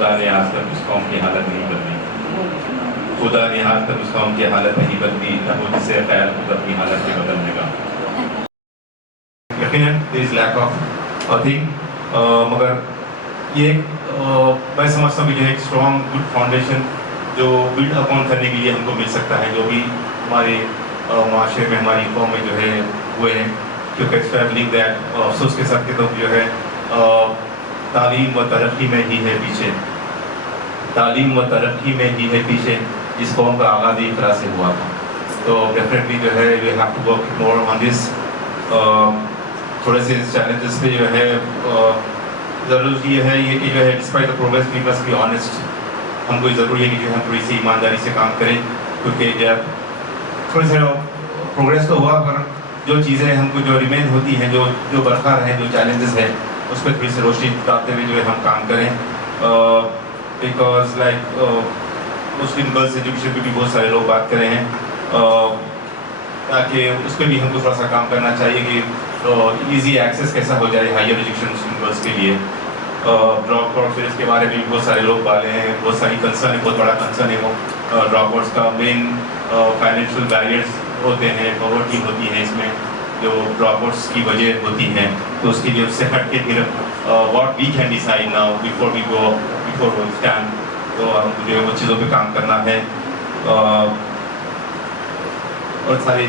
خدا نے آج تک اس قوم کی حالت نہیں بدلی. خدا نے آج تک اس قوم کی حالت نہیں بدلی, نہ وہ جسے خیال خود اپنی حالت کے بدلنے کا. یقیناً there is lack of a thing, مگر یہ میں سمجھتا ہوں کہ جو ہے ایک اسٹرانگ گڈ فاؤنڈیشن جو بلڈ اپون کرنے کے لیے ہم کو مل سکتا ہے, جو بھی ہمارے معاشرے میں ہماری قوم میں جو ہے ہوئے ہیں. کیونکہ ایکسپیرلنگ دیٹ افسوس کے ساتھ کہ تو جو ہے تعلیم و ترقی میں ہی ہے پیچھے, تعلیم و ترقی میں ہی ہے پیچھے. اس قوم کا آغاز ایک طرح سے ہوا تھا. تو ڈیفینیٹلی جو ہے we have to work more on this. تھوڑے سے چیلنجز پہ جو ہے ضروری یہ ہے یہ کہ جو ہے despite the progress we must be honest. ہم کو ضروری ہے کہ جو ہے ہم تھوڑی سی ایمانداری سے کام کریں, کیونکہ جب تھوڑی سی پروگریس تو ہوا پر جو چیزیں ہم کو جو ریمین ہوتی ہیں, جو برقرار ہیں, جو چیلنجز ہیں, اس پہ تھوڑی سی روشنی ڈالتے ہوئے جو ہے ہم کام کریں. Because like Muslim girls education پہ بھی بہت سارے لوگ بات کر رہے ہیں, تاکہ اس پہ بھی ہم کو تھوڑا سا کام کرنا چاہیے کہ ایزی ایکسیس کیسا ہو جائے ہائر ایجوکیشن مسلم گرلس کے لیے. ڈراپ آؤٹ فیئرس کے بارے میں بھی بہت سارے لوگ بالے ہیں, بہت ساری کنسرن ہے, بہت بڑا کنسرن ہے وہ ڈراپ آؤٹس کا. مین فائنینشیل بیریئرس ہوتے ہیں, پاورٹی ہوتی ہے اس میں جو ڈراپ آؤٹس کی وجہ ہوتی ہیں. تو اس کے لیے اس سے ہٹ کے پھر what we can decide now before we go before we stand. تو ہم کو جو ہے وہ چیزوں پہ کام کرنا ہے, اور سارے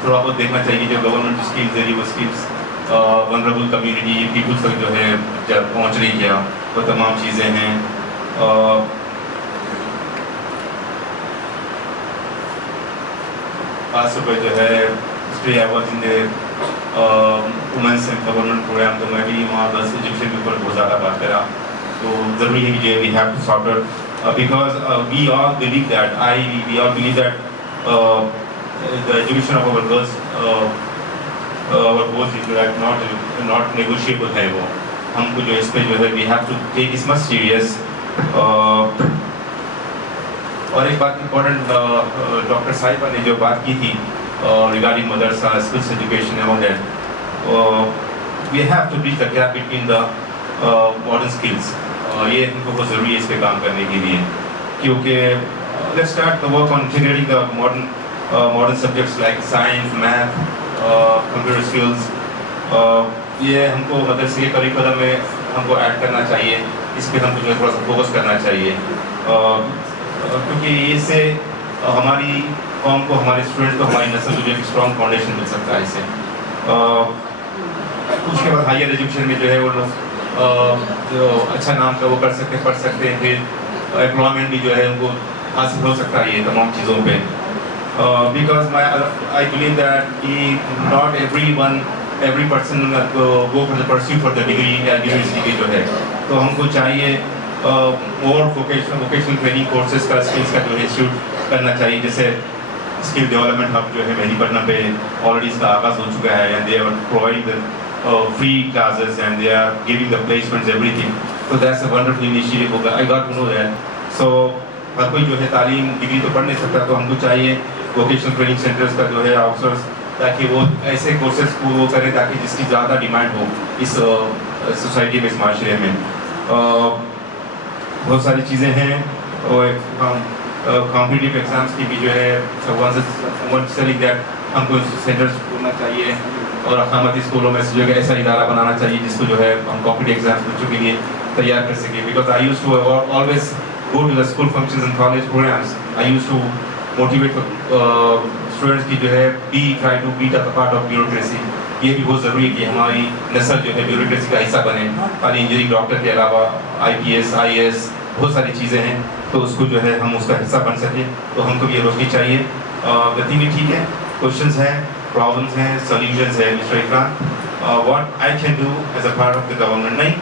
تھوڑا بہت دیکھنا چاہیے جو گورنمنٹ اسکیمز ہے وہ اسکیمز ونربل کمیونٹی پیپلس تک جو ہے جب پہنچ رہی ہے, وہ تمام چیزیں ہیں. خاص طور پہ جو ہے history I was in women's government programme, تو میں بھی وہاں بس ایجوکیشن کے اوپر بہت زیادہ بات کرا. تو ضروری ہے کہ جو ہے we have to sort out because we all believe that we all believe that the education of our girls our boys is not negotiable ہے. وہ ہم کو جو اس پہ جو ہے we have to take this much serious. اور ایک بات امپورٹنٹ ڈاکٹر صاحبہ نے جو بات کی تھی regarding مدرسہ skills education and all that, we have to bridge the gap between the modern skills. یہ ہم کو بہت ضروری ہے اس پہ کام کرنے کے لیے, کیونکہ let's start the work on integrating the modern subjects like science, math, computer skills. یہ ہم کو مدرسے کے کریکولم میں ہم کو ایڈ کرنا چاہیے, اس پہ ہم کو جو ہے تھوڑا سا فوکس کرنا چاہیے, کیونکہ اس سے ہماری قوم کو, ہمارے اسٹوڈنٹ کو, ہماری نسل کو جو ایک اسٹرانگ فاؤنڈیشن مل سکتا ہے اس سے. اس کے بعد ہائر ایجوکیشن میں جو ہے وہ لوگ جو اچھا نام کا وہ کر سکتے پڑھ سکتے ہیں, پھر امپلائمنٹ بھی جو ہے ان کو حاصل ہو سکتا ہے یہ تمام چیزوں پہ. Because I believe that not every person go for the pursuit for the degree یا university کے جو ہے, تو ہم کو چاہیے more vocational training courses کا skills کا جو ہے انسٹیٹیوٹ کرنا چاہیے. جیسے اسکل ڈیولپمنٹ ہب جو ہے مہدی پٹنم پہ آلریڈی اس کا آغاز ہو چکا ہے, and they are providing the free classes and they are giving the placements everything. So that's a wonderful initiative. I got to know that. So ہر کوئی جو ہے تعلیم ڈگری تو پڑھ نہیں سکتا, تو ہم کو چاہیے ووکیشنل ٹریننگ سینٹرز کا جو ہے آفسرس, تاکہ وہ ایسے کورسز کو وہ کریں تاکہ جس کی زیادہ ڈیمانڈ ہو اس سوسائٹی میں, اس معاشرے میں. بہت ساری چیزیں ہیں, اور کمپٹیٹیو ایگزامس کی بھی جو ہے ہم کو سینٹرز کھولنا چاہیے, اور اقامتی اسکولوں میں جو ہے ایسا ادارہ بنانا چاہیے جس کو جو ہے ہم کمپٹیٹیو ایگزامس بچوں کے لیے تیار کر سکیں. Because I use to always go to the school functions and college programs. I used to motivate students کی جو ہے try to beat up a part of bureaucracy. یہ بھی بہت ضروری ہے کہ ہماری نسل جو ہے بیوروکریسی کا حصہ بنے. خالی انجینئرنگ ڈاکٹر کے علاوہ IPS, IAS بہت ساری چیزیں ہیں, تو اس کو جو ہے ہم اس کا حصہ بن سکیں. تو ہم کو بھی یہ روشنی چاہیے. گتی بھی ٹھیک ہے, کوشچنس ہیں, پرابلمس ہیں, سولوشنس ہیں. Mister Ikram, what I can do as a part of the government, نہیں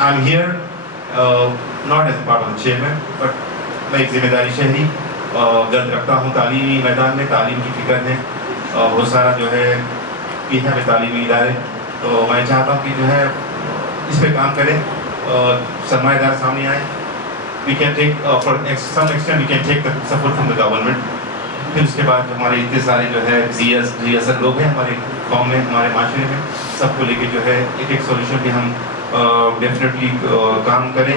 I'm here not as a part of the chairman, but میں ایک ذمہ داری شہری درد رکھتا ہوں تعلیمی میدان میں. تعلیم کی فکر ہے, بہت سارا جو ہے یہ ہے تعلیمی ادارے, تو میں چاہتا ہوں کہ جو ہے اس پہ کام کریں, سرمایہ دار سامنے آئیں. we can take for some extent we can take the support from the government. پھر اس کے بعد ہمارے اتنے سارے جو ہے ذی اثر لوگ ہیں ہمارے قوم میں, ہمارے معاشرے میں, سب کو لے کے جو ہے ایک سولوشن پہ ہم ڈیفینیٹلی کام کریں.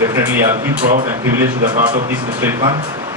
Definitely I feel proud and privileged to be part of this Mr. Irfan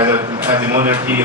as a monarchy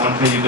monetary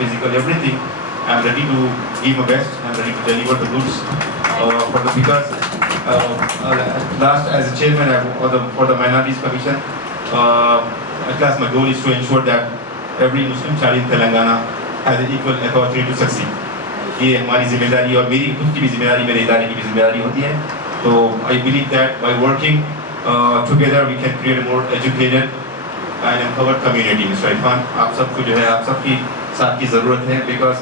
physical everything I'm ready to give my best. I'm ready to deliver the goods for the because last as a chairman for the minorities commission at last my goal is to ensure that every Muslim child in Telangana has an equal opportunity to succeed. یہ ہماری ذمہ داری اور میری خود کی بھی ذمہ داری میرے ادارے کی بھی ذمہ داری ہوتی ہے. تو I believe that by working together we can create a more educated and empowered community. Mr. Irfan آپ سب کو جو ہے آپ سب کی ساتھ کی ضرورت ہے because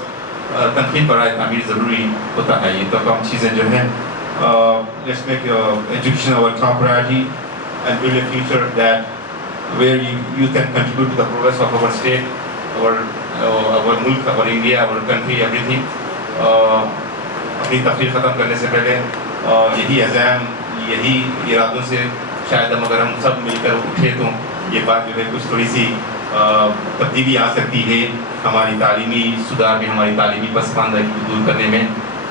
تنقید برائے تعمیر ضروری ہوتا ہے. یہ تو کم چیزیں جو ہیں let's make education our top priority and build a future that where you can contribute to the progress of our state, our mulk, our India, our country, everything. اپنی تقریر ختم کرنے سے پہلے یہی عزم یہی ارادوں سے شاید اگر ہم سب مل کر اٹھے تو یہ بات جو ہے کچھ تھوڑی سی تبدیلی آ سکتی ہے ہماری تعلیمی سدھار میں, ہماری تعلیمی پسماندگی کو دور کرنے میں.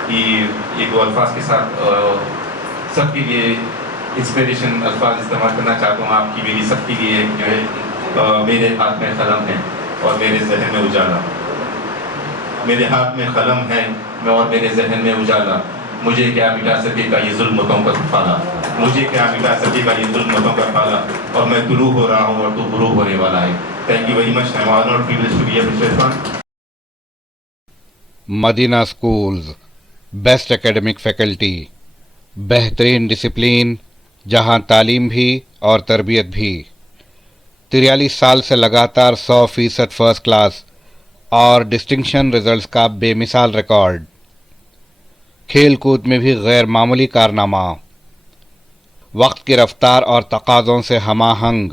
یہ دو الفاظ کے ساتھ سب کے لیے انسپریشن الفاظ استعمال کرنا چاہتا ہوں. آپ کی میری سب کے لیے جو ہے میرے ہاتھ میں قلم ہے اور میرے ذہن میں اجالا. میرے ہاتھ میں قلم ہے اور میرے ذہن میں اجالا. مجھے کیا مٹا سکے گا یہ ظلمتوں کا پھالا. مجھے کیا مٹا سکے گا یہ ظلمتوں کا پھالا. اور میں طلوع ہو رہا ہوں اور تو غروب ہونے والا ہے. Thank you very much. I am honoured privileged to be here mister Irfan. Madina schools best academic faculty, بہترین ڈسپلین, جہاں تعلیم بھی اور تربیت بھی. 43 سال سے لگاتار 100% فرسٹ کلاس اور ڈسٹنکشن رزلٹس کا بے مثال ریکارڈ. کھیل کود میں بھی غیر معمولی کارنامہ. وقت کی رفتار اور تقاضوں سے ہم آہنگ.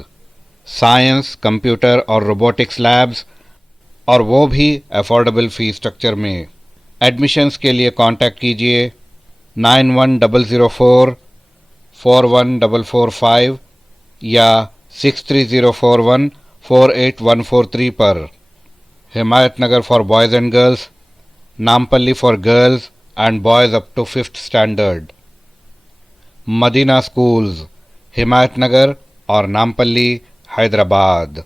سائنس, کمپیوٹر اور روبوٹکس لیبز, اور وہ بھی افورڈیبل فی اسٹرکچر میں. ایڈمیشنز کے لیے کانٹیکٹ کیجیے 9100441445 یا 6304148143 پر. Himayat Nagar for boys and girls, Nampally for girls and boys up to 5th standard. Madina schools, Himayat Nagar اور نامپلی, حیدرآباد.